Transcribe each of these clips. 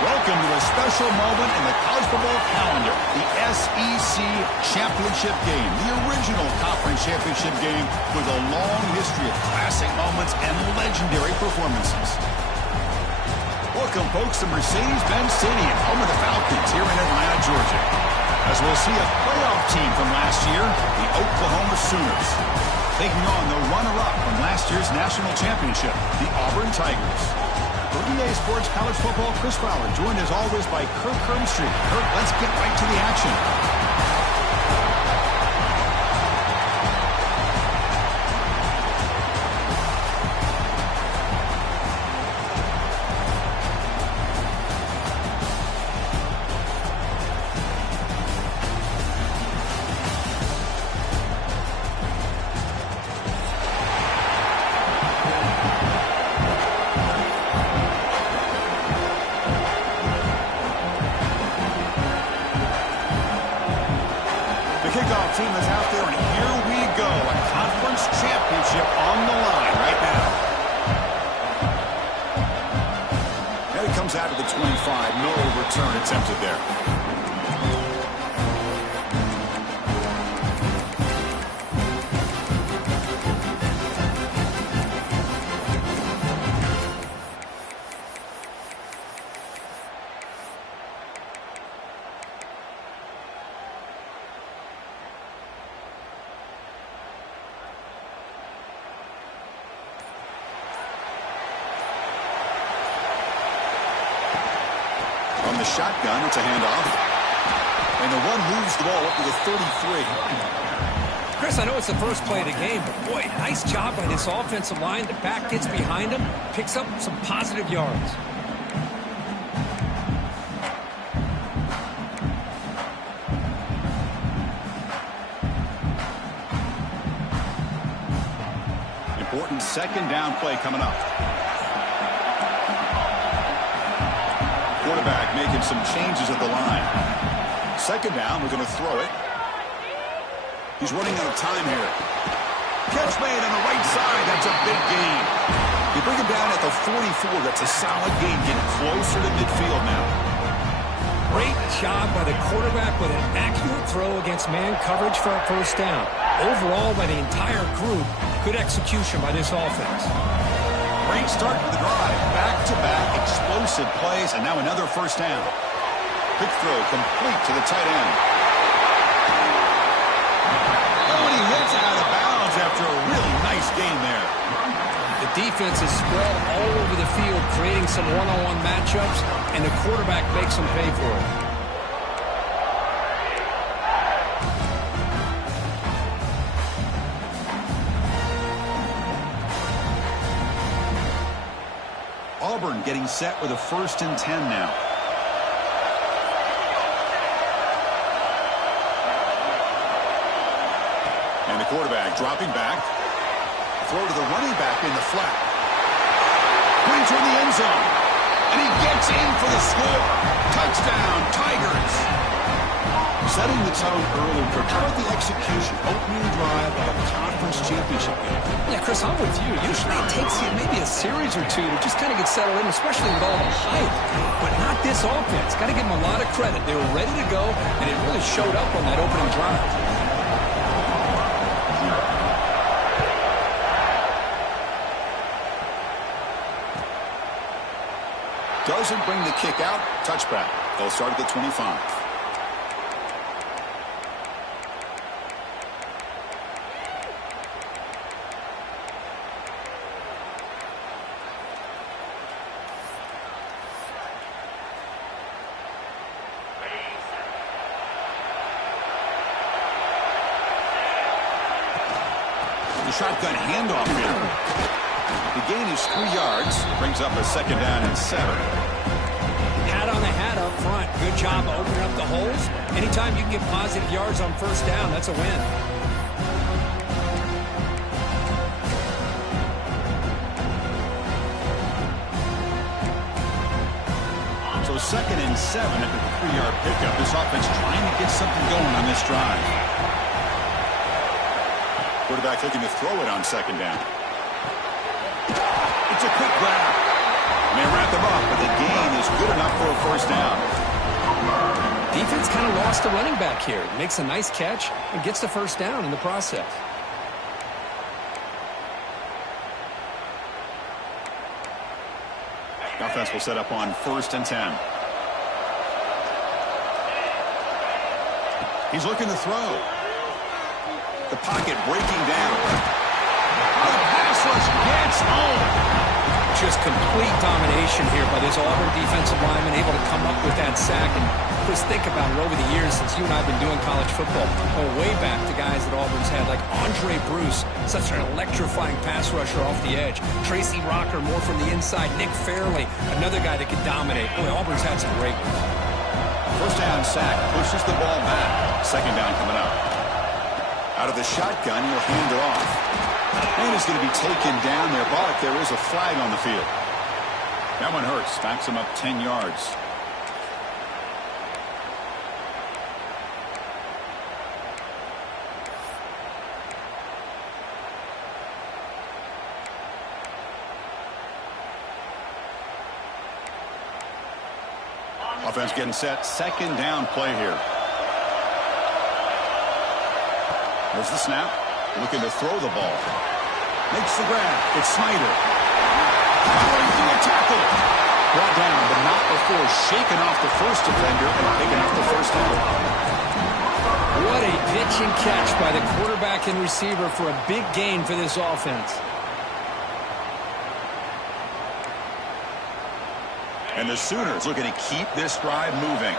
Welcome to a special moment in the college football calendar, the SEC Championship Game, the original conference championship game with a long history of classic moments and legendary performances. Welcome, folks, to Mercedes-Benz Stadium, home of the Falcons here in Atlanta, Georgia. As we'll see a playoff team from last year, the Oklahoma Sooners, taking on the runner-up from last year's national championship, the Auburn Tigers. For EA Sports College Football, Chris Fowler, joined as always by Kirk Hermstreet. Kirk, let's get right to the action. Kickoff team is out there, and here we go. A conference championship on the line right now. Head It comes out of the 25. No return attempted there. From the shotgun, it's a handoff. And the run moves the ball up to the 33. Chris, I know it's the first play of the game, but boy, nice job by this offensive line. The back gets behind him, picks up some positive yards. Important second down play coming up. Quarterback making some changes at the line. Second down, we're going to throw it. He's running out of time here. Catch made on the right side. That's a big gain. You bring him down at the 44. That's a solid gain, getting closer to midfield now. Great job by the quarterback with an accurate throw against man coverage for a first down. Overall, by the entire group, good execution by this offense. Great start to the drive. Back-to-back explosive plays, and now another first down. Quick throw complete to the tight end. Oh, and he hits out of bounds after a really nice gain there. The defense is spread all over the field, creating some one-on-one matchups, and the quarterback makes them pay for it. Auburn getting set with a 1st and 10 now. And the quarterback dropping back. Throw to the running back in the flat. Going toward the end zone. And he gets in for the score. Touchdown, Tigers. Setting the tone early. How about the execution? Opening drive of a conference championship game. Yeah, Chris, I'm with you. Usually it takes you maybe a series or two to just kind of get settled in, especially with all the hype. But not this offense. Got to give them a lot of credit. They were ready to go, and it really showed up on that opening drive. Doesn't bring the kick out. Touchback. They'll start at the 25. The shotgun handoff here. The gain is 3 yards. Brings up a second down and 7. Hat on the hat up front. Good job of opening up the holes. Anytime you can get positive yards on first down, that's a win. So 2nd and 7 after the 3-yard pickup. This offense trying to get something going on this drive. Quarterback looking to throw it on second down. It's a quick grab. And they wrap them up, but the gain is good enough for a first down. Defense kind of lost the running back here. Makes a nice catch and gets the first down in the process. The offense will set up on 1st and 10. He's looking to throw. The pocket breaking down. The pass rush gets home. Just complete domination here by this Auburn defensive lineman, able to come up with that sack. And just think about it over the years since you and I have been doing college football. Going way back to guys that Auburn's had, like Andre Bruce, such an electrifying pass rusher off the edge. Tracy Rocker, more from the inside. Nick Fairley, another guy that could dominate. Boy, Auburn's had some great ones. First down sack, pushes the ball back. Second down coming up. Out of the shotgun, he'll hand it off. And he's going to be taken down there, but there is a flag on the field. That one hurts. Backs him up 10 yards. Offense getting set. Second down play here. There's the snap. Looking to throw the ball. Makes the grab. It's Snyder. Powering through a tackle. Brought down, but not before shaking off the first defender and picking up the first down. What a pitch and catch by the quarterback and receiver for a big gain for this offense. And the Sooners looking to keep this drive moving.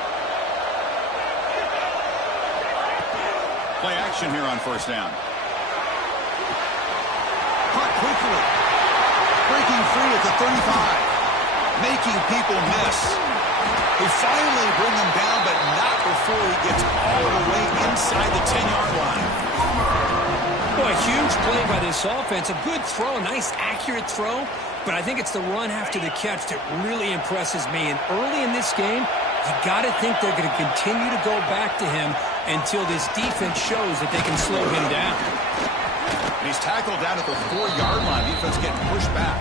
Play action here on first down. Caught quickly. Breaking free at the 35. Making people miss. They finally bring him down, but not before he gets all the way inside the 10-yard line. Boy, a huge play by this offense. A good throw, a nice accurate throw. But I think it's the run after the catch that really impresses me. And early in this game, you got to think they're going to continue to go back to him until this defense shows that they can slow him down. And he's tackled down at the 4-yard line. Defense getting pushed back.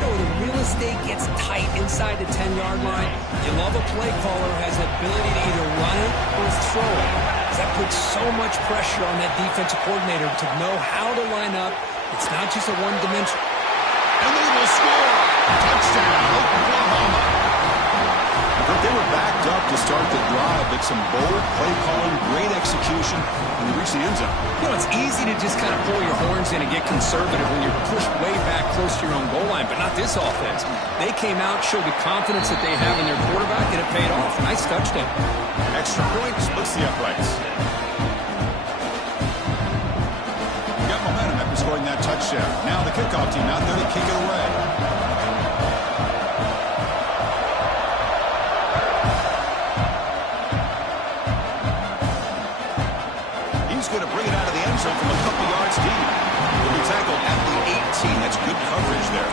The real estate gets tight inside the 10-yard line. You love a play caller who has the ability to either run it or throw it. That puts so much pressure on that defensive coordinator to know how to line up. It's not just a one-dimensional. And they will score. Touchdown, Oklahoma. But they were backed up to start the drive, but some bold play calling, great execution, and they reached the end zone. You know, it's easy to just kind of pull your horns in and get conservative when you're pushed way back close to your own goal line, but not this offense. They came out, showed the confidence that they have in their quarterback, and it paid off. Nice touchdown. Extra point, splits the uprights. Got momentum after scoring that touchdown. Now the kickoff team out there to kick it away. Going to bring it out of the end zone from a couple yards deep. He'll be tackled at the 18. That's good coverage there.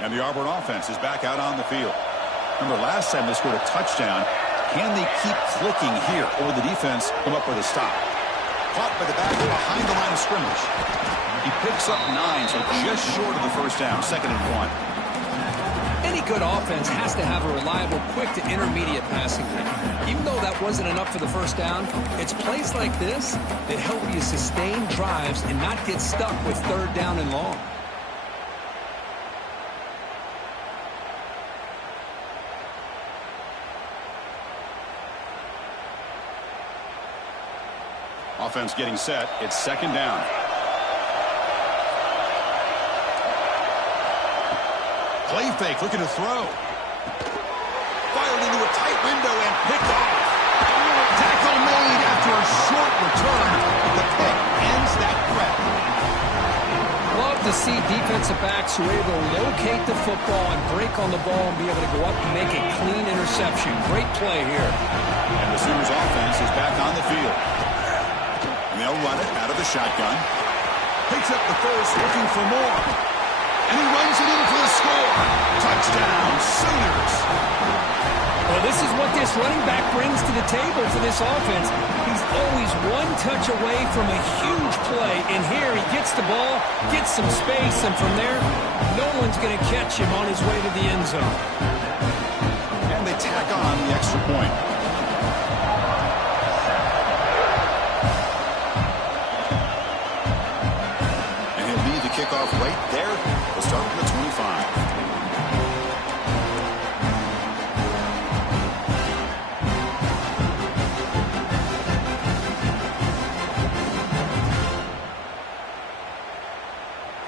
And the Auburn offense is back out on the field. Remember, last time they scored a touchdown. Can they keep clicking here, or the defense come up with a stop? Caught by the back behind the line of scrimmage. He picks up 9, so just short of the first down, 2nd and 1. Any good offense has to have a reliable, quick to intermediate passing game. Even though that wasn't enough for the first down, it's plays like this that help you sustain drives and not get stuck with 3rd down and long. Offense getting set. It's 2nd down. Play fake, looking to throw. Fired into a tight window and picked off. Tackle made after a short return. The pick ends that threat. Love to see defensive backs who are able to locate the football and break on the ball and be able to go up and make a clean interception. Great play here. And the Sooners offense is back on the field. And they'll run it out of the shotgun. Picks up the first, looking for more. And he runs it in for the score. Touchdown, Sooners. Well, this is what this running back brings to the table for this offense. He's always one touch away from a huge play. And here he gets the ball, gets some space, and from there, no one's going to catch him on his way to the end zone. And they tack on the extra point. Kickoff right there. We'll start from the 25.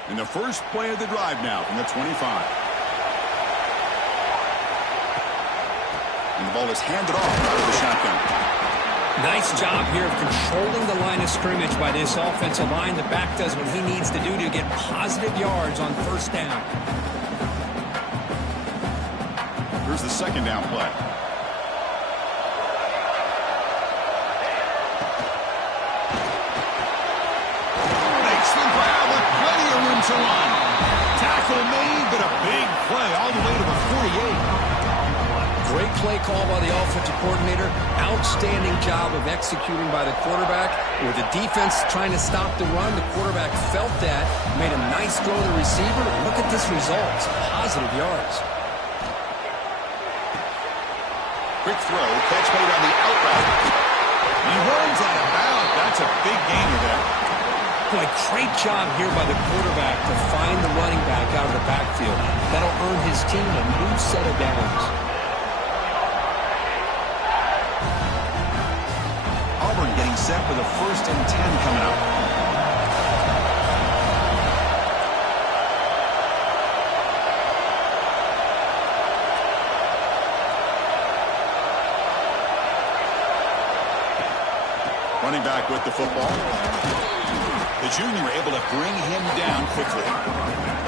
And the first play of the drive now from the 25. And the ball is handed off out of the shotgun. Nice job here of controlling the line of scrimmage by this offensive line. The back does what he needs to do to get positive yards on first down. Here's the 2nd down play. Makes the grab with plenty of room to run. Tackle made, but a big play all the way to the 48. Great play call by the offensive coordinator. Outstanding job of executing by the quarterback. With the defense trying to stop the run, the quarterback felt that, made a nice throw to the receiver. Look at this result. It's positive yards. Quick throw, catch made on the out route. He runs out of bounds. That's a big gainer there. Boy, great job here by the quarterback to find the running back out of the backfield. That'll earn his team a new set of downs. Auburn getting set for the 1st and 10 coming up. Running back with the football. The junior able to bring him down quickly.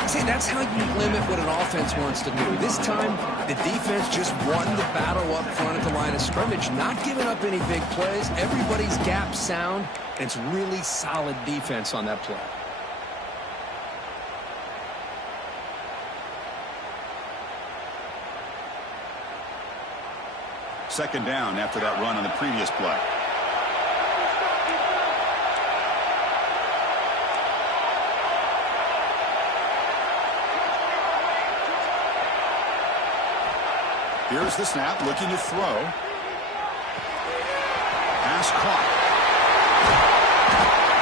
See, that's how you limit what an offense wants to do. This time, the defense just won the battle up front at the line of scrimmage, not giving up any big plays. Everybody's gap sound. It's really solid defense on that play. Second down after that run on the previous play. Here's the snap, looking to throw. Pass caught.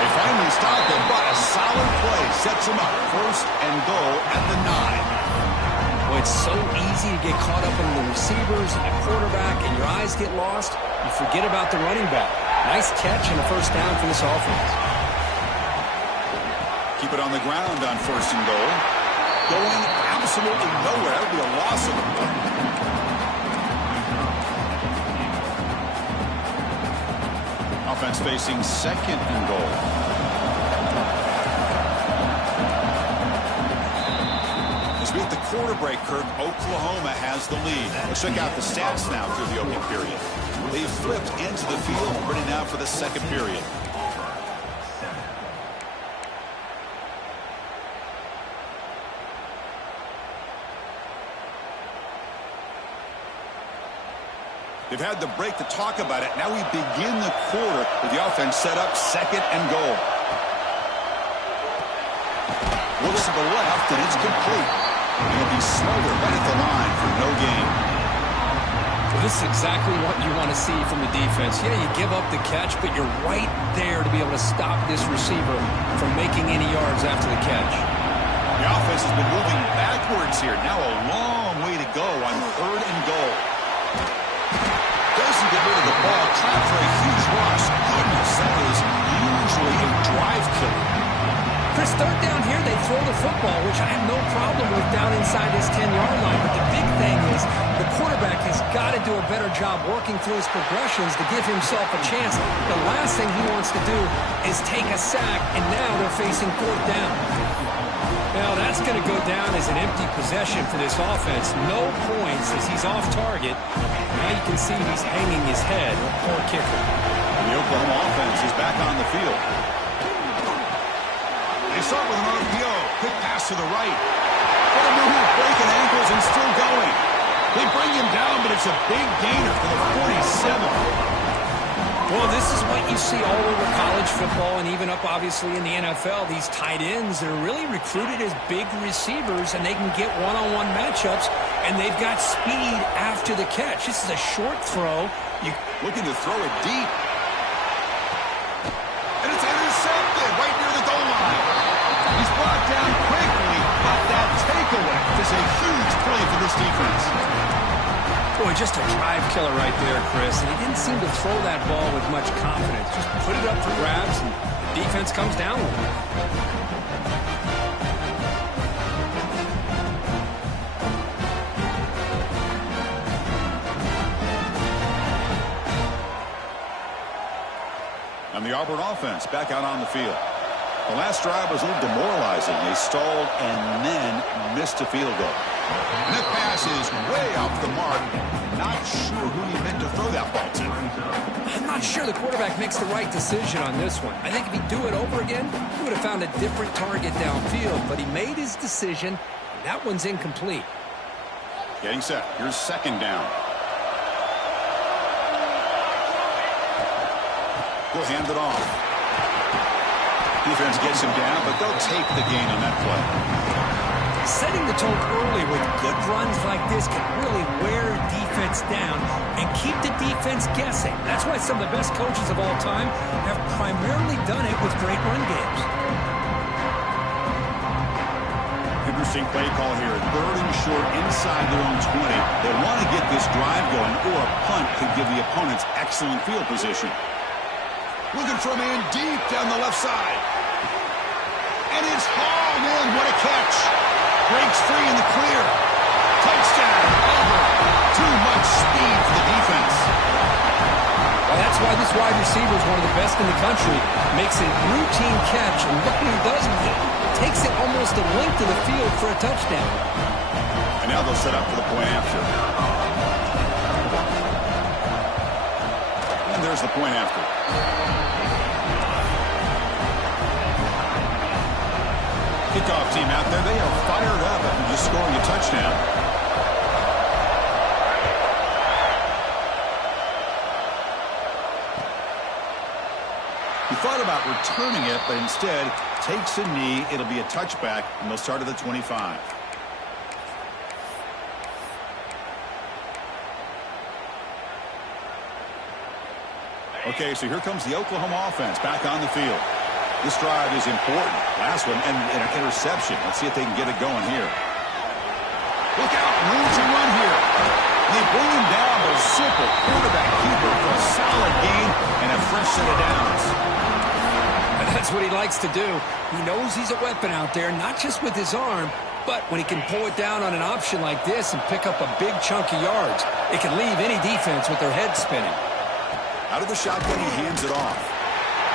They finally stop him, but a solid play sets him up. 1st and goal at the 9. Well, it's so easy to get caught up in the receivers and the quarterback, and your eyes get lost. You forget about the running back. Nice catch and a 1st down for this offense. Keep it on the ground on 1st and goal. Going absolutely nowhere. That would be a loss of the play. Offense facing 2nd and goal. As we hit the quarter break, Kirk, Oklahoma has the lead. Let's check out the stats now through the opening period. They flipped into the field, ready now for the 2nd period. They've had the break to talk about it. Now we begin the quarter with the offense set up 2nd and goal. Looks to the left, and it's complete. And it'll be smothered right at the line for no gain. Well, this is exactly what you want to see from the defense. Yeah, you give up the catch, but you're right there to be able to stop this receiver from making any yards after the catch. The offense has been moving backwards here. Now a long way to go on 3rd and goal. Doesn't get rid of the ball, trapped for a huge rush. Goodness, that is usually a drive killer. Chris, 3rd down here, they throw the football, which I have no problem with down inside his 10-yard line. But the big thing is the quarterback has got to do a better job working through his progressions to give himself a chance. The last thing he wants to do is take a sack, and now they're facing 4th down. Now, that's going to go down as an empty possession for this offense. No points as he's off target. Now you can see he's hanging his head. Poor kicker. And the Oklahoma offense is back on the field. They start with an RPO. Quick pass to the right. What a move, breaking ankles and still going. They bring him down, but it's a big gainer for the 47. Well, this is what you see all over college football and even up, obviously, in the NFL. These tight ends that are really recruited as big receivers, and they can get one-on-one matchups, and they've got speed after the catch. This is a short throw. Looking to throw it deep. And it's intercepted right near the goal line. He's brought down quickly, but that takeaway is a huge play for this defense. Boy, just a drive killer right there, Chris. And he didn't seem to throw that ball with much confidence. Just put it up for grabs, and the defense comes down with it. And the Auburn offense back out on the field. The last drive was a little demoralizing. They stalled and then missed a field goal. And that pass is way off the mark. Not sure who he meant to throw that ball to. I'm not sure the quarterback makes the right decision on this one. I think if he'd do it over again, he would have found a different target downfield. But he made his decision, and that one's incomplete. Getting set. Here's 2nd down. will hand it off. Defense gets him down, but they'll take the gain on that play. Setting the tone early with good runs like this can really wear defense down and keep the defense guessing. That's why some of the best coaches of all time have primarily done it with great run games. Interesting play call here. 3rd and short inside their own 20. They want to get this drive going, or a punt could give the opponents excellent field position. Looking for a man deep down the left side. And it's hauled in. What a catch. Breaks free in the clear. Touchdown, Auburn. Too much speed for the defense. Well, that's why this wide receiver is one of the best in the country. Makes a routine catch, and look what he does with it. Takes it almost a length of the field for a touchdown. And now they'll set up for the point after. And there's the point after. Kickoff team out there, they are fired up after just scoring a touchdown. He thought about returning it, but instead takes a knee. It'll be a touchback, and they'll start at the 25. Okay, so here comes the Oklahoma offense back on the field. This drive is important. Last one, and an interception. Let's see if they can get it going here. Look out, room to run here. They bring him down, but a simple quarterback keeper for a solid gain and a fresh set of downs. That's what he likes to do. He knows he's a weapon out there, not just with his arm, but when he can pull it down on an option like this and pick up a big chunk of yards, it can leave any defense with their head spinning. Out of the shotgun, he hands it off.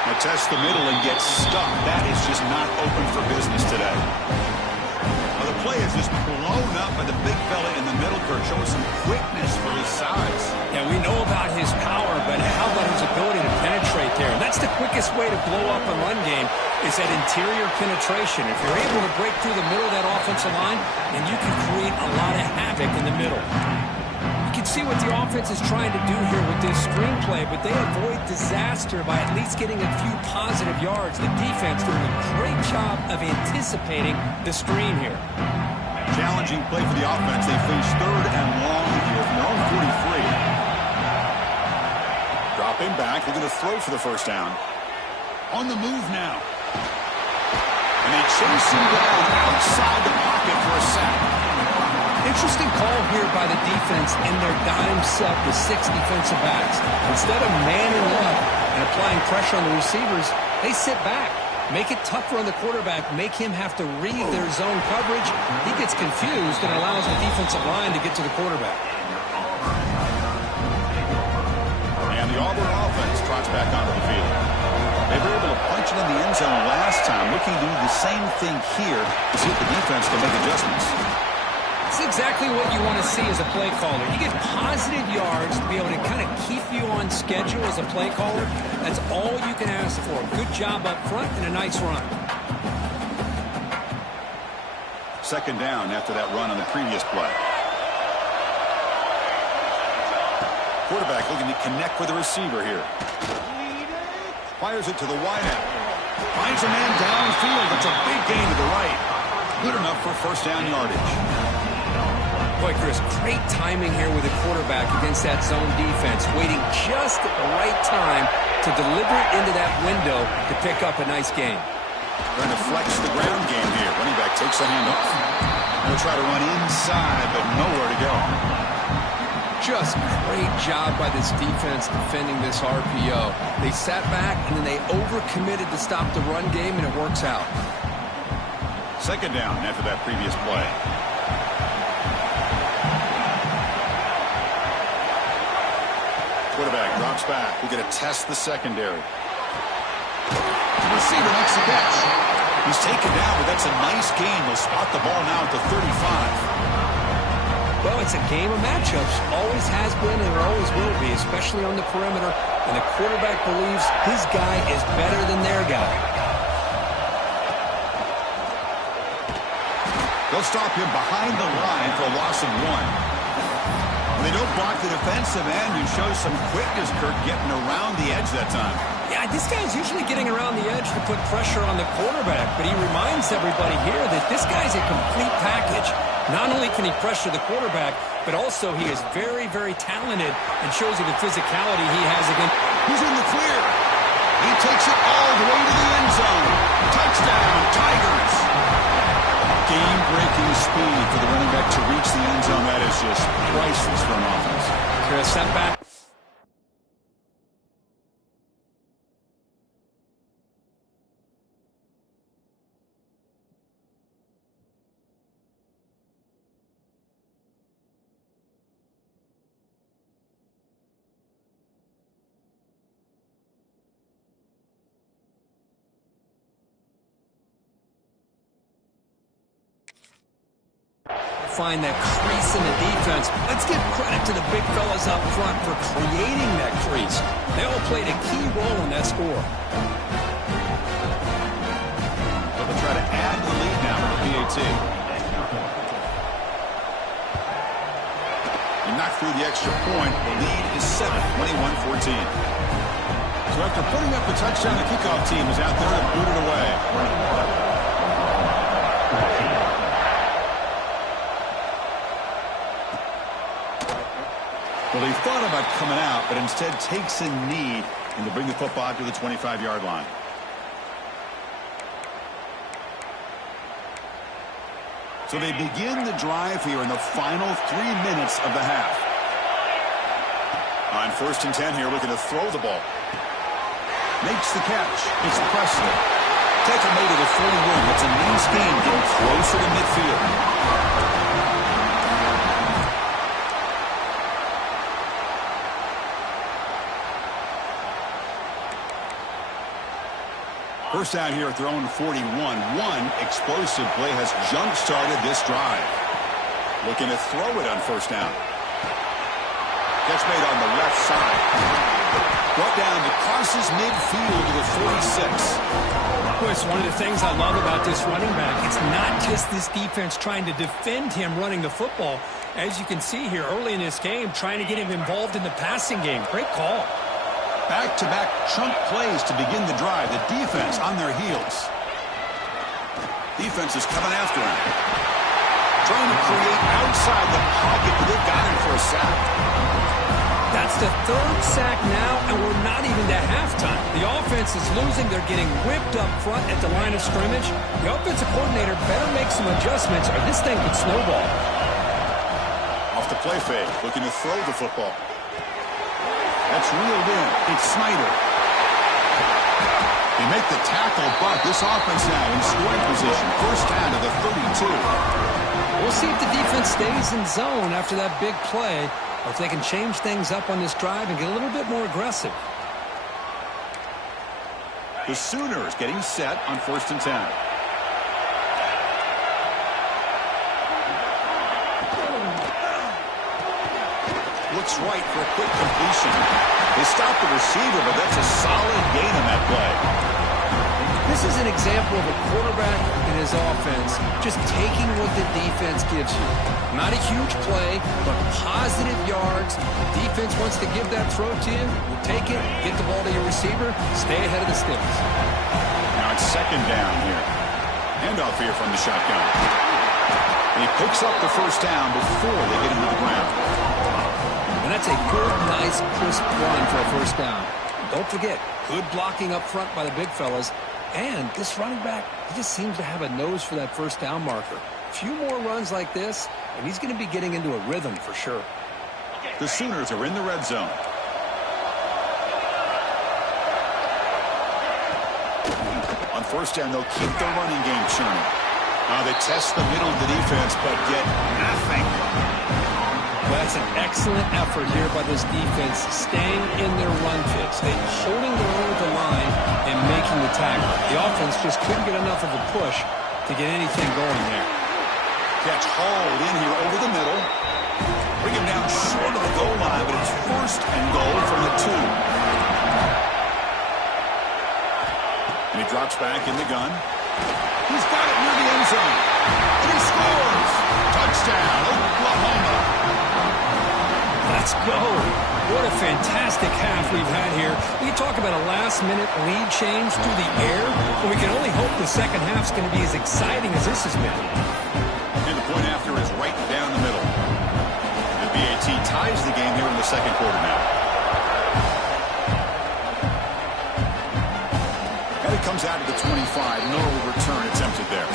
Now test the middle and gets stuck. That is just not open for business today. Well, the play is just blown up by the big fella in the middle, Kurt, showing some quickness for his size. Yeah, we know about his power, but how about his ability to penetrate there? And that's the quickest way to blow up a run game is that interior penetration. If you're able to break through the middle of that offensive line, then you can create a lot of havoc in the middle. You can see what the offense is trying to do here with this screenplay, but they avoid disaster by at least getting a few positive yards. The defense doing a great job of anticipating the screen here. Challenging play for the offense. They face 3rd and long here from their own 43. Dropping back, they're going to throw for the first down. On the move now. And they chase him down outside the pocket for a sack. Interesting call here by the defense in their dime set with 6 defensive backs. Instead of manning up and applying pressure on the receivers, they sit back, make it tougher on the quarterback, make him have to read their zone coverage. He gets confused and allows the defensive line to get to the quarterback. And the Auburn offense trots back onto the field. They were able to punch it in the end zone last time, looking to do the same thing here to see if the defense can make adjustments. It's exactly what you want to see as a play caller. You get positive yards to be able to kind of keep you on schedule as a play caller. That's all you can ask for. Good job up front and a nice run. 2nd down after that run on the previous play. Quarterback looking to connect with the receiver here. Fires it to the wideout. Finds a man downfield. That's a big gain to the right. Good enough for first down yardage. Boy, Chris, great timing here with the quarterback against that zone defense, waiting just at the right time to deliver it into that window to pick up a nice gain. Trying to flex the ground game here. Running back takes the handoff. They'll try to run inside, but nowhere to go. Just great job by this defense defending this RPO. They sat back, and then they overcommitted to stop the run game, and it works out. 2nd down after that previous play. Quarterback drops back. We're going to test the secondary. The receiver makes the catch. He's taken down, but that's a nice gain. They'll spot the ball now at the 35. Well, it's a game of matchups. Always has been and always will be, especially on the perimeter. And the quarterback believes his guy is better than their guy. They'll stop him behind the line for a loss of 1. They don't block the defensive end and show some quickness, Kirk, getting around the edge that time. Yeah, Yeah, this guy's usually getting around the edge to put pressure on the quarterback, but he reminds everybody here that this guy's a complete package. Not only can he pressure the quarterback, but also he is very, very talented and shows you the physicality he has against. He's in the clear. He takes it all the way to the end zone. Touchdown, Tigers. Game-breaking speed for the running back to reach the end zone. That is just priceless for an offense. Here's a setback. Find that crease in the defense. Let's give credit to the big fellas up front for creating that crease. They all played a key role in that score. But they'll try to add to the lead now with the PAT. He knocked through the extra point. The lead is 7, 21-14. So after putting up the touchdown, the kickoff team is out there to boot it away. Well, he thought about coming out, but instead takes a knee and to bring the football to the 25-yard line. So they begin the drive here in the final 3 minutes of the half. On 1st and 10 here, looking to throw the ball. Makes the catch. It's Presley. Taker made it at 41. That's a nice game, getting closer to midfield. First down here at their own 41. One explosive play has jump-started this drive. Looking to throw it on 1st down. Catch made on the left side. Brought down to crosses midfield to the 46. Of course, one of the things I love about this running back, it's not just this defense trying to defend him running the football. As you can see here early in this game, trying to get him involved in the passing game. Great call. Back-to-back chunk plays to begin the drive. The defense on their heels. Defense is coming after him. Trying to create outside the pocket, but they've got him for a sack. That's the 3rd sack now, and we're not even to halftime. The offense is losing. They're getting whipped up front at the line of scrimmage. The offensive coordinator better make some adjustments, or this thing could snowball. Off the play fake, looking to throw the football. That's reeled in. It's Snyder. They make the tackle, but this offense now in scoring position. 1st down to the 32. We'll see if the defense stays in zone after that big play, or if they can change things up on this drive and get a little bit more aggressive. The Sooners getting set on 1st and 10. Looks right for a quick completion. They stopped the receiver, but that's a solid gain on that play. This is an example of a quarterback and his offense just taking what the defense gives you. Not a huge play, but positive yards. The defense wants to give that throw to you. You take it, get the ball to your receiver, stay ahead of the sticks. Now it's 2nd down here. Handoff here from the shotgun. And he picks up the 1st down before they get into the ground. And that's a good, nice, crisp run for a 1st down. Don't forget, good blocking up front by the big fellas. And this running back, he just seems to have a nose for that 1st down marker. A few more runs like this, and he's going to be getting into a rhythm for sure. The Sooners are in the red zone. On 1st down, they'll keep their running game churning. Now they test the middle of the defense, but get nothing. Well, that's an excellent effort here by this defense, staying in their run fits. They're holding their own with the line and making the tackle. The offense just couldn't get enough of a push to get anything going there. Catch hauled in here over the middle. Bring him down short of the goal line, but it's 1st and goal from the 2. And he drops back in the gun. He's got it near the end zone. And he scores. Touchdown, Oklahoma. Let's go. What a fantastic half we've had here. We can talk about a last-minute lead change through the air, but we can only hope the second half's going to be as exciting as this has been. And the point after is right down the middle. The BAT ties the game here in the second quarter now. And it comes out to the 25. No return attempted there.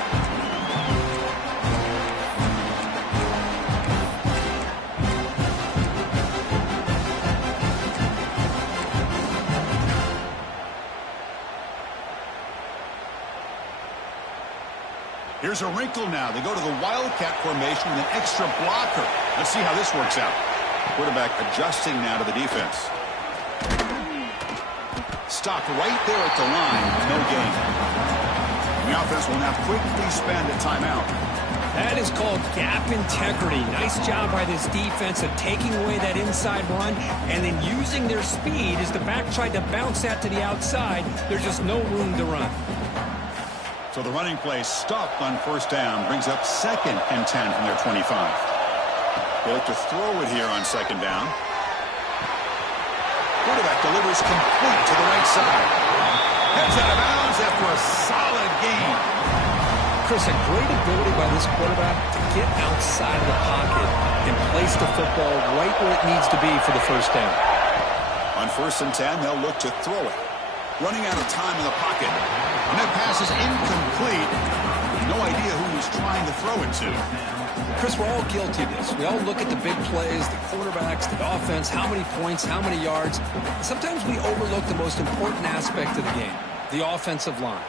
Here's a wrinkle now. They go to the Wildcat formation with an extra blocker. Let's see how this works out. Quarterback adjusting now to the defense. Stop right there at the line. No gain. The offense will now quickly spend a timeout. That is called gap integrity. Nice job by this defense of taking away that inside run and then using their speed as the back tried to bounce that to the outside. There's just no room to run. So the running play stopped on first down, brings up 2nd and 10 from their 25. They look to throw it here on 2nd down. Quarterback delivers complete to the right side. Heads out of bounds after a solid gain. Chris, a great ability by this quarterback to get outside of the pocket and place the football right where it needs to be for the first down. On 1st and 10, they'll look to throw it. Running out of time in the pocket. And that pass is incomplete. No idea who he's trying to throw it to. Chris, we're all guilty of this. We all look at the big plays, the quarterbacks, the offense, how many points, how many yards. Sometimes we overlook the most important aspect of the game, the offensive line.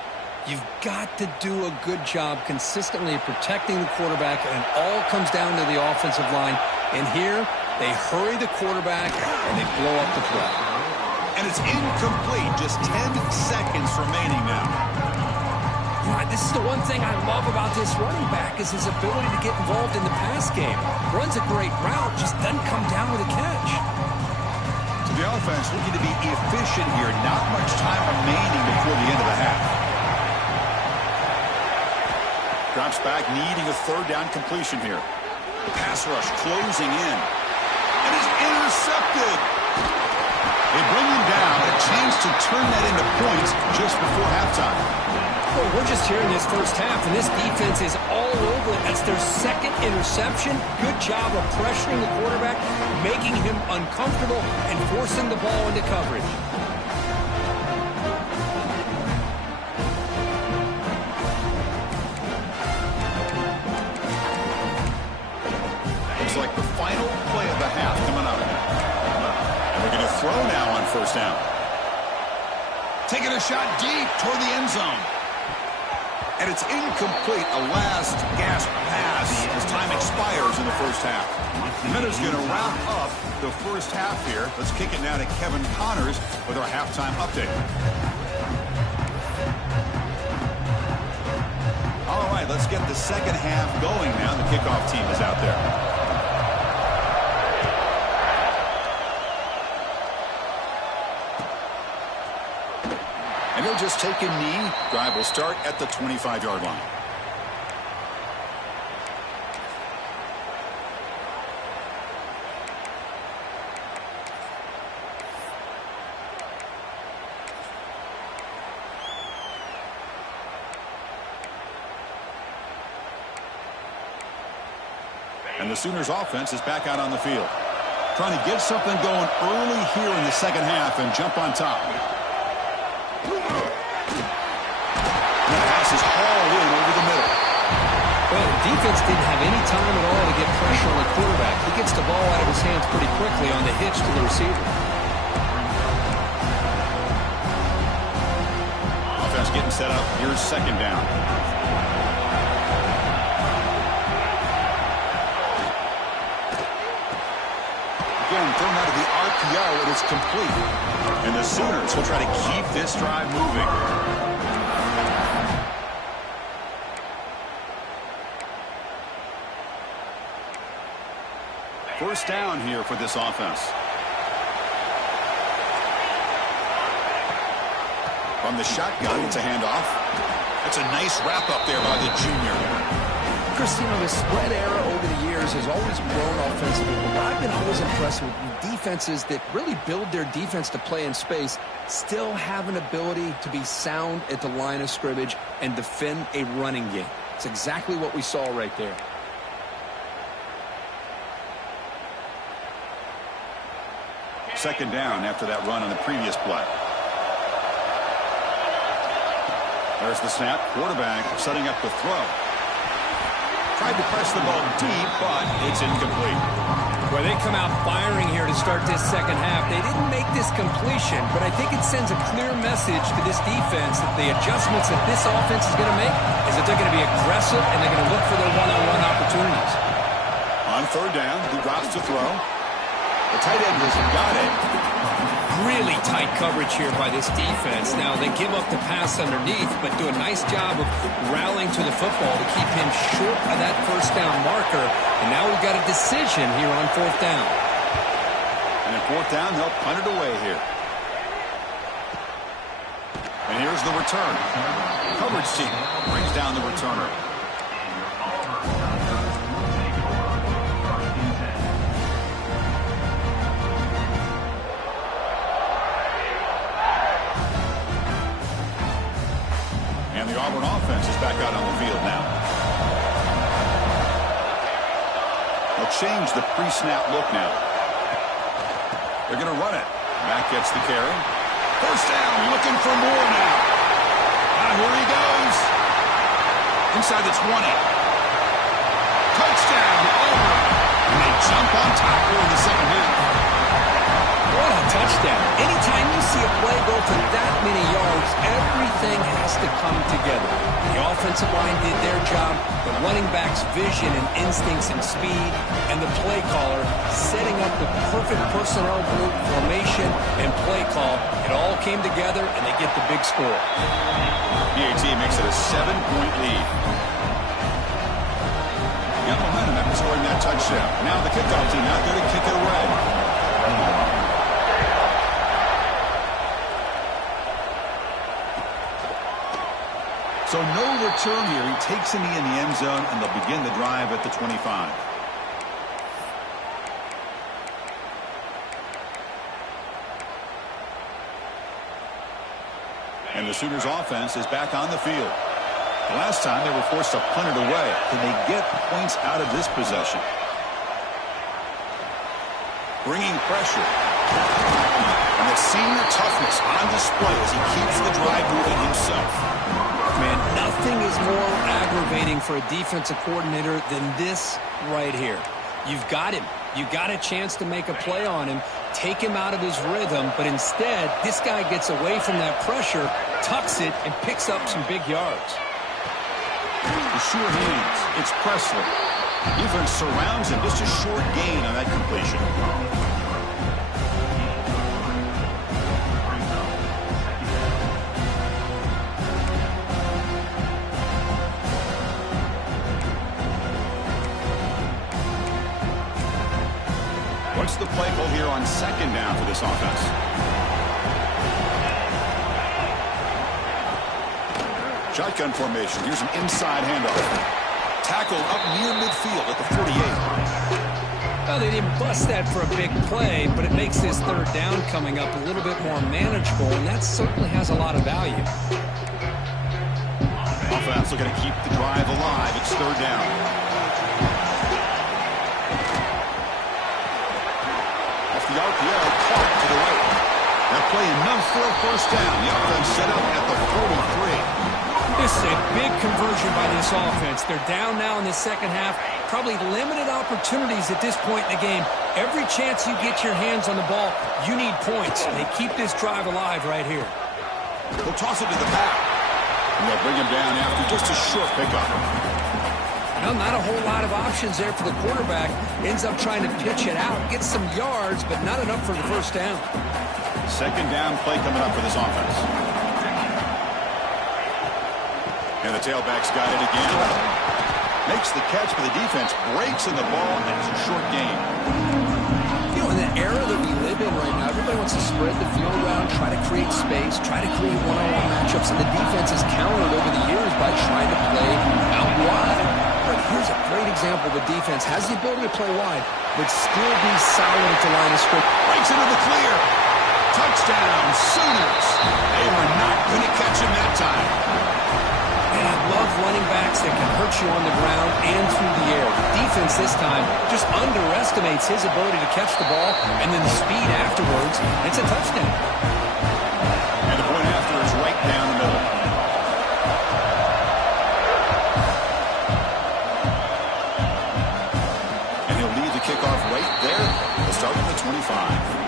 You've got to do a good job consistently protecting the quarterback, and it all comes down to the offensive line. And here, they hurry the quarterback, and they blow up the play. And it's incomplete. Just 10 seconds remaining now. This is the one thing I love about this running back is his ability to get involved in the pass game. Runs a great route, just doesn't come down with a catch. So the offense looking to be efficient here. Not much time remaining before the end of the half. Drops back, needing a 3rd down completion here. The pass rush closing in. And is intercepted. They bring him down, a chance to turn that into points just before halftime. Well, we're just here in this first half, and this defense is all over it. That's their 2nd interception. Good job of pressuring the quarterback, making him uncomfortable, and forcing the ball into coverage. Looks like the final play of the half coming up. We're going to throw now on 1st down. Taking a shot deep toward the end zone. And it's incomplete. A last gasp pass as time expires in the first half. That is going to wrap up the first half here. Let's kick it now to Kevin Connors with our halftime update. All right, let's get the second half going now. The kickoff team is out there. And he'll just take a knee. Drive will start at the 25-yard line. And the Sooners offense is back out on the field. Trying to get something going early here in the second half and jump on top. The pass is hauled in over the middle. Well, the defense didn't have any time at all to get pressure on the quarterback. He gets the ball out of his hands pretty quickly on the hitch to the receiver. Offense getting set up. Here's 2nd down. Again, thrown out of the RPO, and it's complete. And the Sooners will try to keep this drive moving. First down here for this offense. From the shotgun, it's a handoff. That's a nice wrap up there by the junior. Chris, the spread era over the years has always grown offensively. But what I've been always impressed with defenses that really build their defense to play in space still have an ability to be sound at the line of scrimmage and defend a running game. It's exactly what we saw right there. Second down after that run on the previous play. There's the snap. Quarterback setting up the throw. Tried to press the ball deep, but it's incomplete. Well, they come out firing here to start this second half. They didn't make this completion, but I think it sends a clear message to this defense that the adjustments that this offense is going to make is that they're going to be aggressive and they're going to look for their one-on-one opportunities. On third down, he drops to throw. The tight end has got it. Really tight coverage here by this defense. Now, they give up the pass underneath, but do a nice job of rallying to the football to keep him short of that first down marker. And now we've got a decision here on fourth down. And at fourth down, they'll punt it away here. And here's the return. Coverage team brings down the returner. The Auburn offense is back out on the field now. They'll change the pre-snap look now. They're going to run it. Mack gets the carry. First down, looking for more now. Here he goes. Inside the 20. Touchdown, Auburn. And they jump on top here in the second half. What a touchdown. Anytime you see a play go for that many yards, everything has to come together. The offensive line did their job, the running back's vision and instincts and speed, and the play caller setting up the perfect personnel group, formation, and play call. It all came together, and they get the big score. PAT makes it a 7-point lead. Got momentum after scoring that touchdown. Now the kickoff team out there to kick it away. So no return here. He takes him in the end zone, and they'll begin the drive at the 25. And the Sooners offense is back on the field. The last time they were forced to punt it away. Can they get points out of this possession? Bringing pressure. And the senior toughness on display as he keeps the drive moving himself. Man, nothing is more aggravating for a defensive coordinator than this right here. You've got him. You've got a chance to make a play on him, take him out of his rhythm, but instead, this guy gets away from that pressure, tucks it, and picks up some big yards. The sure hands. It's Presley. Defense surrounds him. Just a short gain on that completion. What's the play call here on second down for this offense? Shotgun formation. Here's an inside handoff. Tackled up near midfield at the 48. Well, they didn't bust that for a big play, but it makes this third down coming up a little bit more manageable, and that certainly has a lot of value. Offense looking to keep the drive alive. It's third down. The RPO caught to the right. That play enough for a first down. The offense set up at the 43. This is a big conversion by this offense. They're down now in the second half. Probably limited opportunities at this point in the game. Every chance you get your hands on the ball, you need points. They keep this drive alive right here. They'll toss it to the back. And they'll bring him down after just a short pickup. Well, not a whole lot of options there for the quarterback. Ends up trying to pitch it out, get some yards, but not enough for the first down. Second down play coming up for this offense. And the tailback's got it again. Makes the catch for the defense, breaks in the ball, and it's a short gain. You know, in the era that we live in right now, everybody wants to spread the field around, try to create space, try to create one-on-one matchups, and the defense has countered over the years by trying to play out wide. But here's a great example. The defense has the ability to play wide, but still be solid at the line of scrimmage. Breaks into the clear. Touchdown, Sooners. They were not going to catch him that time. And I love running backs that can hurt you on the ground and through the air. The defense this time just underestimates his ability to catch the ball and then the speed afterwards. It's a touchdown. And the point after is right down the middle. And he'll lead the kickoff right there. He'll start at the 25.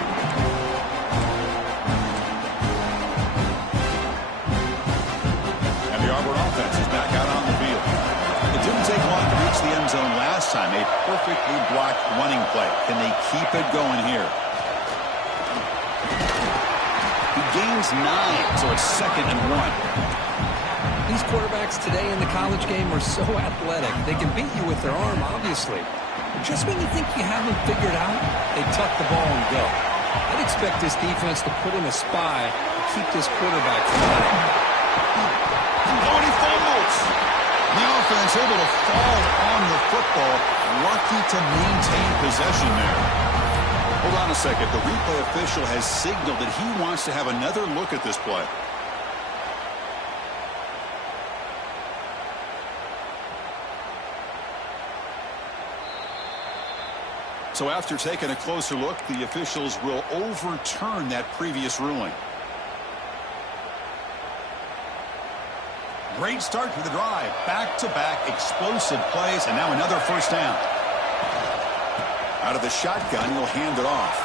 Auburn offense is back out on the field. It didn't take long to reach the end zone last time. A perfectly blocked running play. Can they keep it going here? He gains 9, so it's 2nd and 1. These quarterbacks today in the college game are so athletic. They can beat you with their arm, obviously. But just when you think you have them figured out, they tuck the ball and go. I'd expect this defense to put in a spy to keep this quarterback from running. Oh, and he fumbles. The offense able to fall on the football. Lucky to maintain possession there. Hold on a second. The replay official has signaled that he wants to have another look at this play. So after taking a closer look, the officials will overturn that previous ruling. Great start to the drive. Back-to-back explosive plays, and now another first down. Out of the shotgun, he'll hand it off.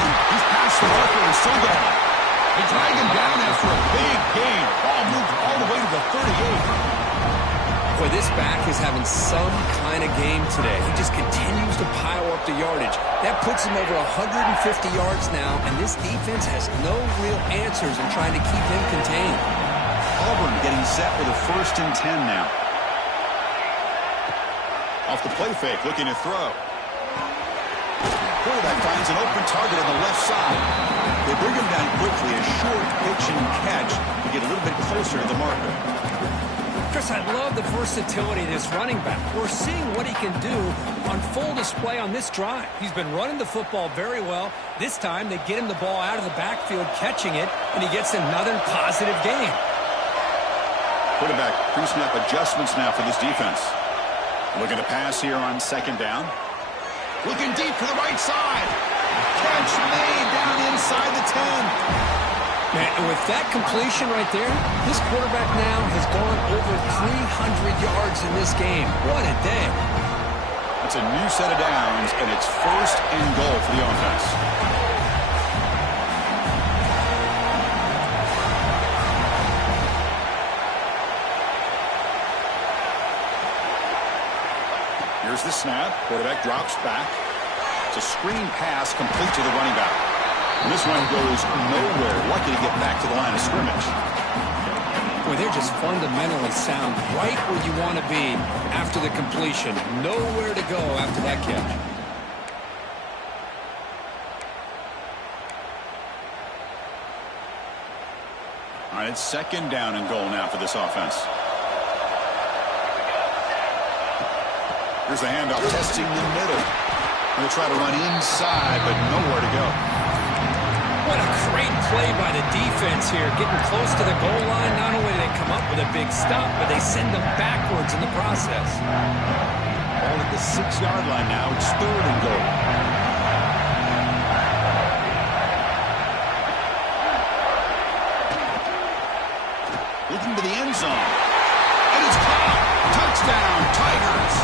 He's past the marker and still going. They drag him down after a big gain. Ball moved all the way to the 38. Boy, this back is having some kind of game today. He just continues to pile up the yardage. That puts him over 150 yards now, and this defense has no real answers in trying to keep him contained. Auburn getting set with a 1st and 10 now. Off the play fake, looking to throw. Quarterback finds an open target on the left side. They bring him down quickly, a short pitch and catch to get a little bit closer to the marker. Chris, I love the versatility of this running back. We're seeing what he can do on full display on this drive. He's been running the football very well. This time, they get him the ball out of the backfield, catching it, and he gets another positive gain. Quarterback pre-snap adjustments now for this defense. Looking to pass here on 2nd down. Looking deep to the right side. Catch made down inside the 10. Man, and with that completion right there, this quarterback now has gone over 300 yards in this game. What a day. That's a new set of downs, and it's 1st and goal for the offense. Here's the snap. Quarterback drops back. It's a screen pass complete to the running back. And this one goes nowhere. Lucky to get back to the line of scrimmage. Boy, they're just fundamentally sound right where you want to be after the completion. Nowhere to go after that catch. All right, it's 2nd down and goal now for this offense. Here's the handoff, testing the middle. They'll try to run inside, but nowhere to go. What a great play by the defense here. Getting close to the goal line, not only do they come up with a big stop, but they send them backwards in the process. Ball at the 6-yard line now. It's 3rd and goal. Looking to the end zone. And it's caught. Touchdown, Tigers.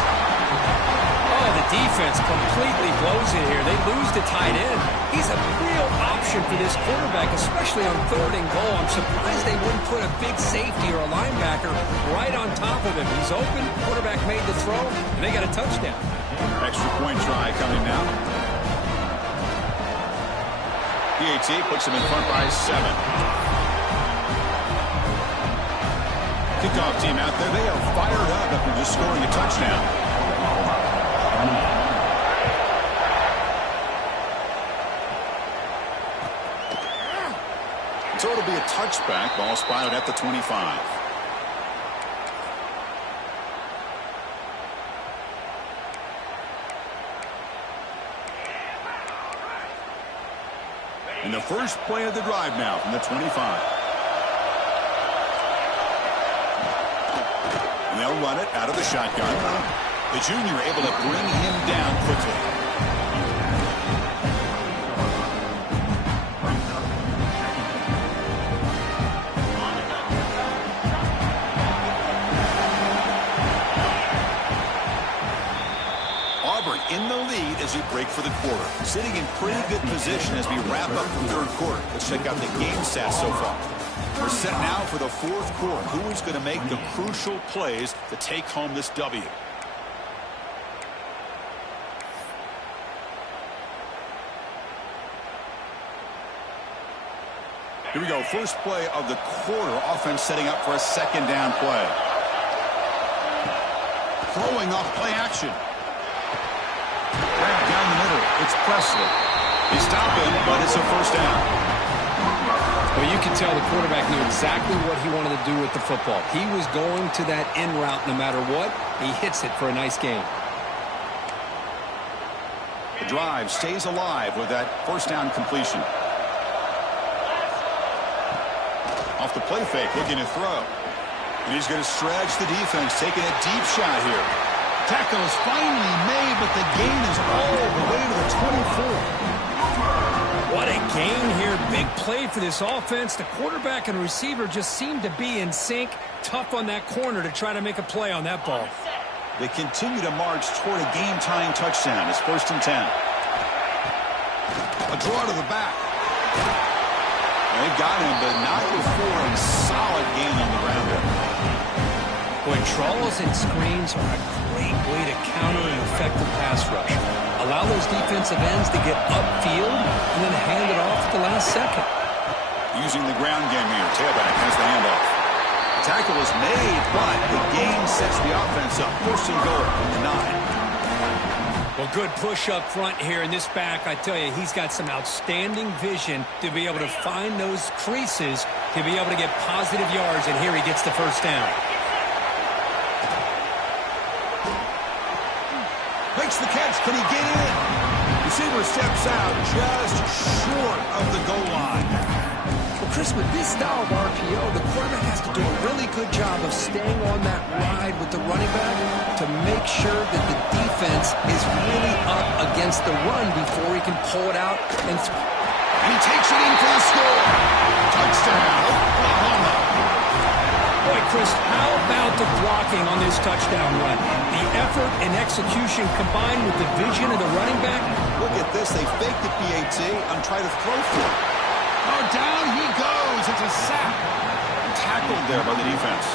Oh, the defense completely blows it here. They lose to tight end. He's a real option for this quarterback, especially on 3rd and goal. I'm surprised they wouldn't put a big safety or a linebacker right on top of him. He's open. Quarterback made the throw, and they got a touchdown. Extra point try coming now. PAT puts him in front by 7. Kickoff team out there. They are fired up after just scoring a touchdown. So it'll be a touchback. Ball spotted at the 25. And the first play of the drive now from the 25. And they'll run it out of the shotgun. The junior able to bring him down quickly. Auburn in the lead as we break for the quarter. Sitting in pretty good position as we wrap up the third quarter. Let's check out the game stats so far. We're set now for the fourth quarter. Who is going to make the crucial plays to take home this W? Here we go. First play of the quarter. Offense setting up for a second down play. Throwing off play action. Grab down the middle. It's Presley. They stop him, but it's a first down. Well, you can tell the quarterback knew exactly what he wanted to do with the football. He was going to that in route no matter what. He hits it for a nice gain. The drive stays alive with that first down completion. Off the play fake, looking to throw. And he's going to stretch the defense, taking a deep shot here. Tackle is finally made, but the gain is all the way to the 24. What a gain here. Big play for this offense. The quarterback and receiver just seem to be in sync. Tough on that corner to try to make a play on that ball. They continue to march toward a game-tying touchdown. It's 1st and 10. A draw to the back. They've got him, but not before a solid gain on the ground there. Boy, draws and screens are a great way to counter an effective pass rush. Allow those defensive ends to get upfield and then hand it off at the last second. Using the ground game here. Tailback has the handoff. The tackle is made, but the gain sets the offense up. 1st and goal from the 9. Well, good push up front here in this back. I tell you, he's got some outstanding vision to be able to find those creases, to be able to get positive yards, and here he gets the first down. Makes the catch. Can he get in? Receiver steps out just short of the goal line. Well, Chris, with this style of RPO, the quarterback has to do a really good job of staying on that ride with the running back to make sure that the defense is really up against the run before he can pull it out. And he takes it in for the score. Touchdown, Oklahoma. Boy, Chris, how about the blocking on this touchdown run? The effort and execution combined with the vision of the running back. Look at this. They faked the PAT and try to throw for it. Oh, down he goes. It's a sack. Tackled there by the defense.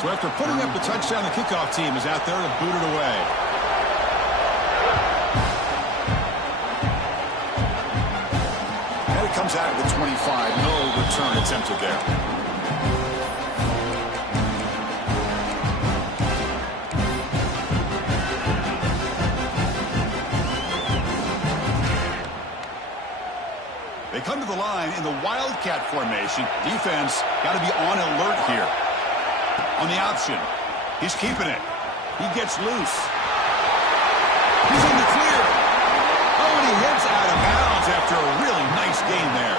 So after putting up the touchdown, the kickoff team is out there to boot it away. And it comes out of the 25. No return attempted there. They come to the line in the Wildcat formation. Defense got to be on alert here. On the option. He's keeping it. He gets loose. He's in the clear. Oh, and he hits out of bounds after a really nice gain there.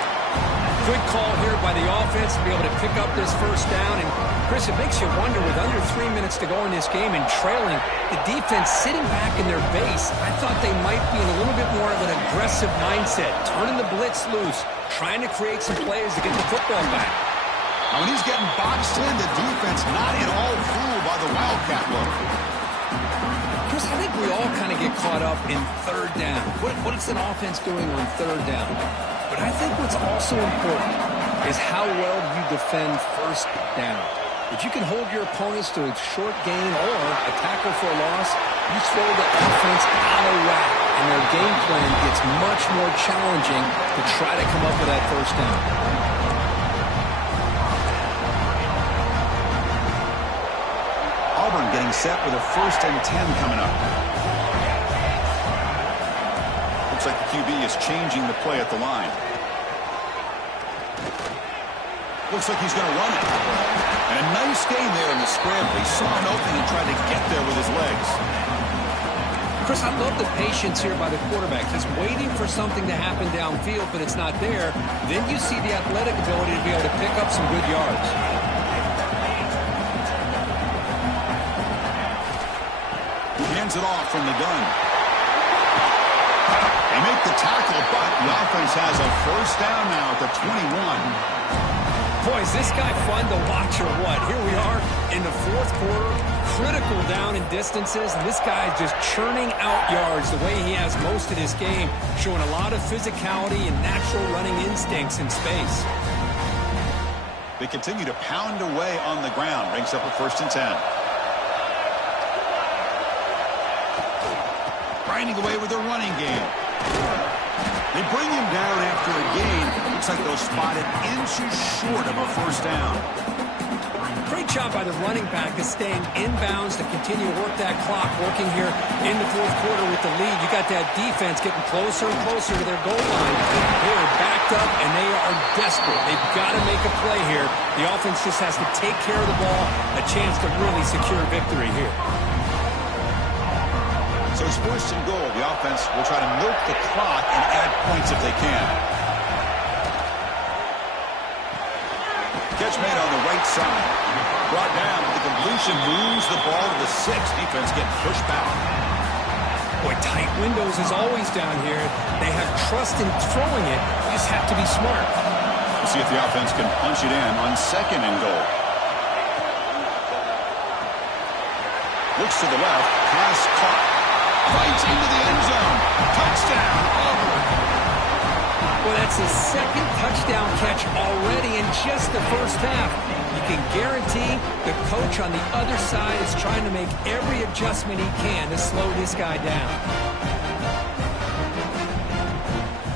Good call here by the offense to be able to pick up this first down. And, Chris, it makes you wonder, with under 3 minutes to go in this game and trailing, the defense sitting back in their base, I thought they might be in a little bit more of an aggressive mindset, turning the blitz loose, trying to create some plays to get the football back. Now, when he's getting boxed in, the defense not at all fooled by the Wildcat look. Chris, I think we all kind of get caught up in third down. What is an offense doing on third down? But I think what's also important is how well you defend first down. If you can hold your opponents to a short gain or a tackle for a loss, you throw the offense out of whack, and their game plan gets much more challenging to try to come up with that first down. Auburn getting set with a 1st and 10 coming up. Looks like the QB is changing the play at the line. Looks like he's going to run it. And a nice gain there in the scramble. He saw an opening and tried to get there with his legs. Chris, I love the patience here by the quarterback. He's waiting for something to happen downfield, but it's not there. Then you see the athletic ability to be able to pick up some good yards. Hands it off from the gun. They make the tackle, but the offense has a first down now at the 21. Boy, is this guy fun to watch or what? Here we are in the fourth quarter, critical down in distances, and this guy is just churning out yards the way he has most of this game, showing a lot of physicality and natural running instincts in space. They continue to pound away on the ground. Brings up a 1st and 10. Grinding away with their running game. They bring him down after a gain. Looks like they'll spot it inches short of a first down. Great job by the running back of staying inbounds to continue to work that clock, working here in the fourth quarter with the lead. You got that defense getting closer and closer to their goal line. They are backed up, and they are desperate. They've got to make a play here. The offense just has to take care of the ball, a chance to really secure victory here. So it's 1st and goal. The offense will try to milk the clock and add points if they can. Catch made on the right side. Brought down with the completion, moves the ball to the 6. Defense getting pushed back. Boy, tight windows as always down here. They have trust in throwing it. You just have to be smart. We'll see if the offense can punch it in on 2nd and goal. Looks to the left. Pass caught. Fights into the end zone. Touchdown, Auburn. Well, that's his 2nd touchdown catch already in just the first half. You can guarantee the coach on the other side is trying to make every adjustment he can to slow this guy down.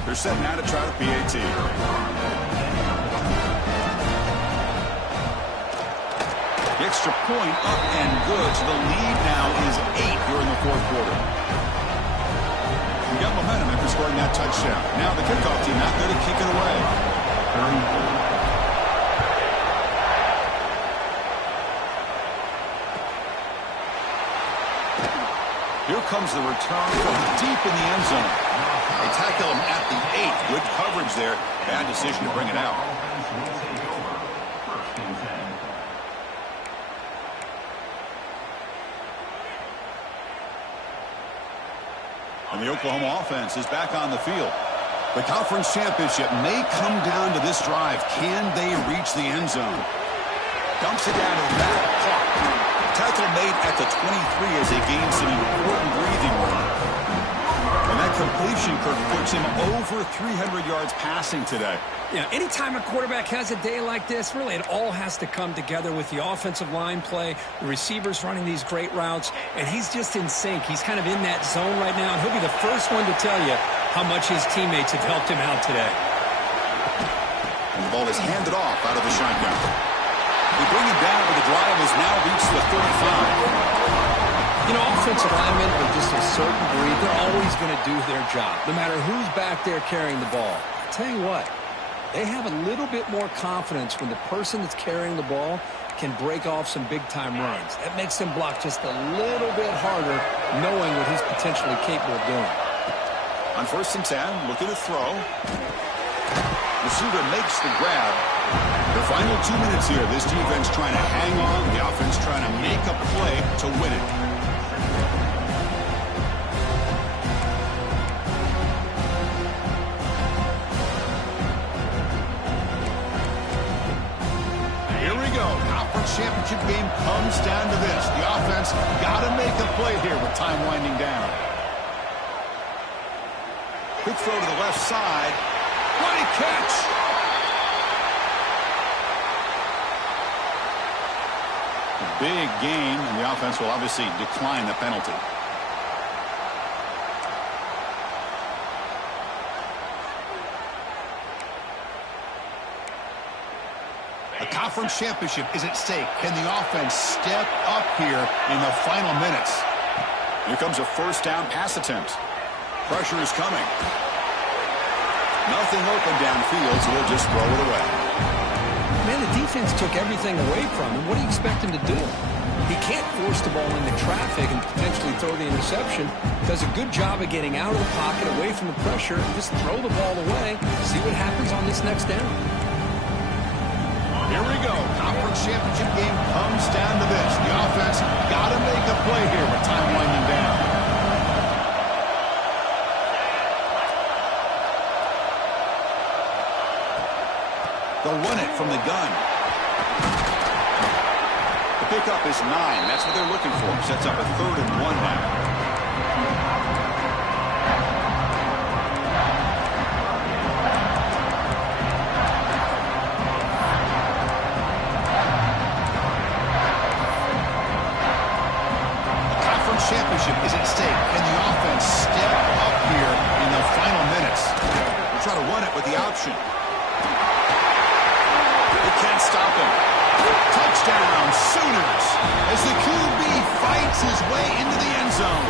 They're set now to try the PAT. The extra point up and good. So the lead now is 8 here in the fourth quarter. We got momentum after scoring that touchdown. Now the kickoff team out there to kick it away. Here comes the return from deep in the end zone. They tackle him at the 8. Good coverage there. Bad decision to bring it out. And the Oklahoma offense is back on the field. The conference championship may come down to this drive. Can they reach the end zone? Dumps it down to the back. Caught. Tackle made at the 23 as they gain some important breathing room. And that completion, Kirk, puts him over 300 yards passing today. Yeah, anytime a quarterback has a day like this, really it all has to come together with the offensive line play, the receivers running these great routes, and he's just in sync. He's kind of in that zone right now, and he'll be the first one to tell you how much his teammates have helped him out today. And the ball is handed off out of the shotgun. They bring him down, but the drive has now reached the 35. You know, offensive linemen are just a certain breed. They're always going to do their job, no matter who's back there carrying the ball. I'll tell you what, they have a little bit more confidence when the person that's carrying the ball can break off some big-time runs. That makes them block just a little bit harder, knowing what he's potentially capable of doing. On 1st and 10, looking to throw. Receiver makes the grab. The final 2 minutes here. This defense trying to hang on. The offense trying to make a play to win it. Here we go. Conference championship game comes down to this. The offense got to make a play here with time winding down. Quick throw to the left side. Great catch. Big gain, and the offense will obviously decline the penalty. A conference championship is at stake. Can the offense step up here in the final minutes? Here comes a first down pass attempt. Pressure is coming. Nothing open downfield, so they'll just throw it away. Man, the defense took everything away from him. What do you expect him to do? He can't force the ball into traffic and potentially throw the interception. Does a good job of getting out of the pocket, away from the pressure, just throw the ball away, see what happens on this next down. Here we go. Conference championship game comes down to this. The offense got to make a play here with time winding down. They'll run it from the gun. The pickup is 9. That's what they're looking for. Sets up a 3rd and 1 now. Championship is at stake. Can the offense step up here in the final minutes? We'll try to run it with the option. They can't stop him. Touchdown, Sooners, as the QB fights his way into the end zone.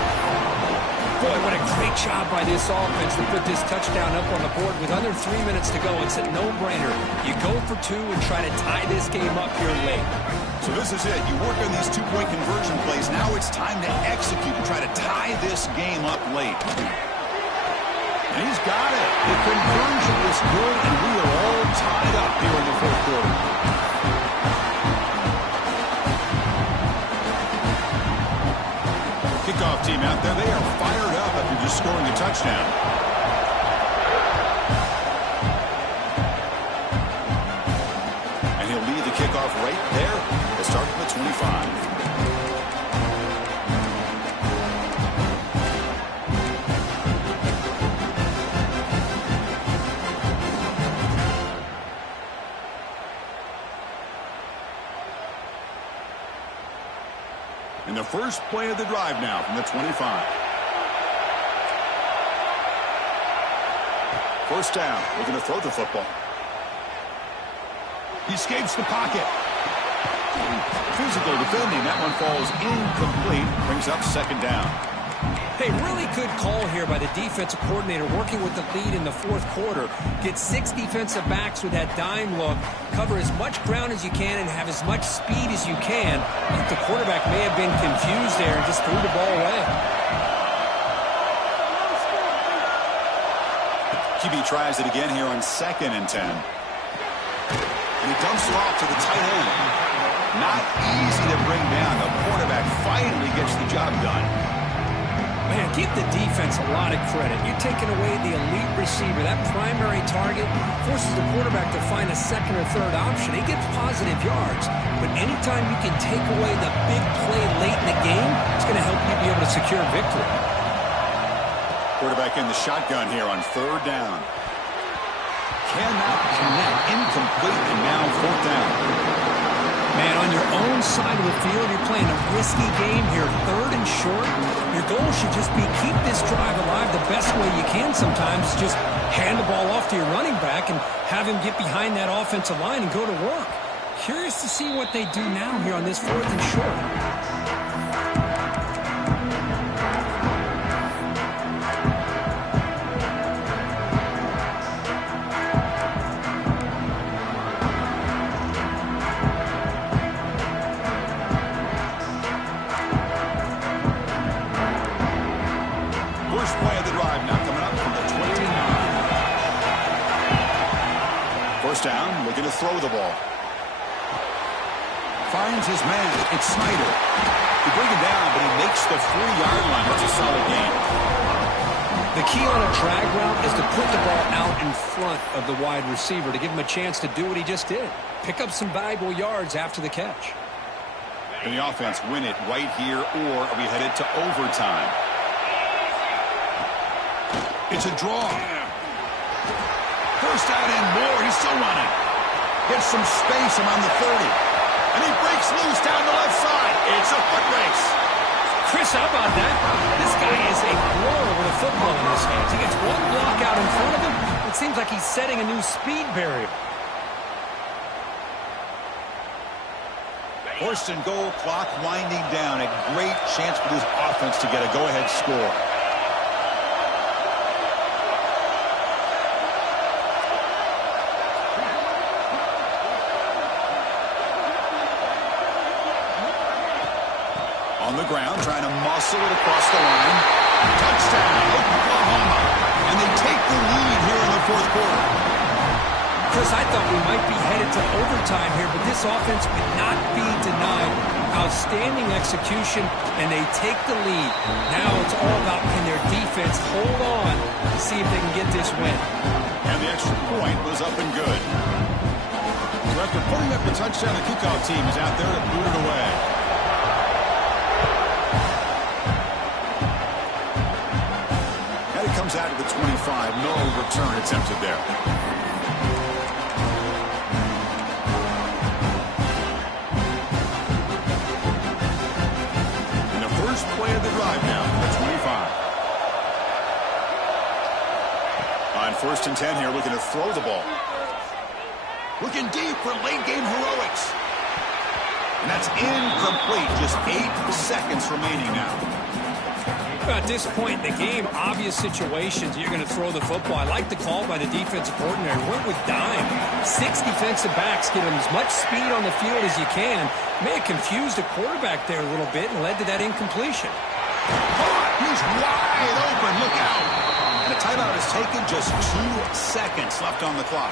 Boy, what a great job by this offense to put this touchdown up on the board with under 3 minutes to go. It's a no-brainer. You go for 2 and try to tie this game up here late. So this is it. You work on these 2-point conversion plays. Now it's time to execute and try to tie this game up late. And he's got it. The conversion is good, and we are all tied up here in the 4th quarter. Kickoff team out there. They are fired up after just scoring a touchdown. And he'll lead the kickoff right there. Start from the 25. And the first play of the drive now from the 25. First down. We're going to throw the football. He escapes the pocket. Physical defending. That one falls incomplete. Brings up 2nd down. Hey, really good call here by the defensive coordinator working with the lead in the 4th quarter. Get 6 defensive backs with that dime look. Cover as much ground as you can and have as much speed as you can. I think the quarterback may have been confused there and just threw the ball away. QB tries it again here on 2nd and 10. And he dumps it off to the tight end. Not easy to bring down. The quarterback finally gets the job done. Man, give the defense a lot of credit. You're taking away the elite receiver. That primary target forces the quarterback to find a 2nd or 3rd option. He gets positive yards. But anytime you can take away the big play late in the game, it's going to help you be able to secure victory. Quarterback in the shotgun here on 3rd down. Cannot connect. Incomplete, and now 4th down. Man, on your own side of the field, you're playing a risky game here. 3rd and short. Your goal should just be keep this drive alive the best way you can sometimes. Just hand the ball off to your running back and have him get behind that offensive line and go to work. Curious to see what they do now here on this 4th and short. Down, looking to throw the ball. Finds his man. It's Snyder. He brings him down, but he makes the 3-yard line. That's a solid gain. The key on a drag route is to put the ball out in front of the wide receiver to give him a chance to do what he just did. Pick up some valuable yards after the catch. Can the offense win it right here, or are we headed to overtime? It's a draw. First out and more. He's still running. Gets some space around the 30. And he breaks loose down the left side. It's a foot race. Chris, how about that? This guy is a blower with a football in his hands. He gets one block out in front of him. It seems like he's setting a new speed barrier. 1st and goal, clock winding down. A great chance for this offense to get a go-ahead score. On the ground, trying to muscle it across the line. Touchdown, Oklahoma. And they take the lead here in the fourth quarter. Chris, I thought we might be headed to overtime here, but this offense could not be denied. Outstanding execution, and they take the lead. Now it's all about can their defense hold on to see if they can get this win. And the extra point was up and good. So after putting up the touchdown, the kickoff team is out there to boot it away. And it comes out of the 25. No return attempted there. Play of the drive now, the 25. On 1st and 10 here, looking to throw the ball. Looking deep for late-game heroics. And that's incomplete. Just 8 seconds remaining now. At this point in the game, obvious situations, you're going to throw the football. I like the call by the defensive coordinator. Went with dime. 6 defensive backs get them as much speed on the field as you can. May have confused the quarterback there a little bit and led to that incompletion. He's wide open. Look out. And a timeout is taken. Just 2 seconds left on the clock.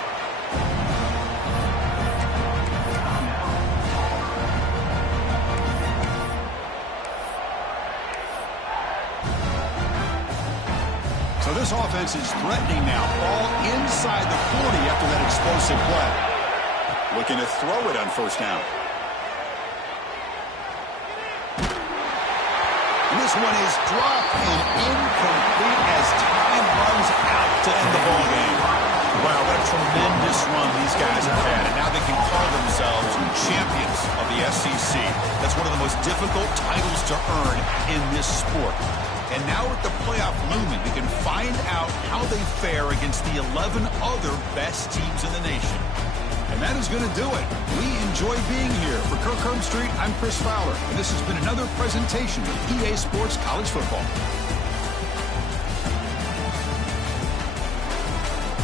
So this offense is threatening now. Ball inside the 40 after that explosive play. Looking to throw it on 1st down. And this one is dropped and incomplete as time runs out to end the ball game. Wow, what a tremendous run these guys have had. And now they can call themselves champions of the SEC. That's one of the most difficult titles to earn in this sport. And now with the playoff looming, we can find out how they fare against the 11 other best teams in the nation. And that is going to do it. We enjoy being here. For Kirk Herbstreit, I'm Chris Fowler. And this has been another presentation of EA Sports College Football.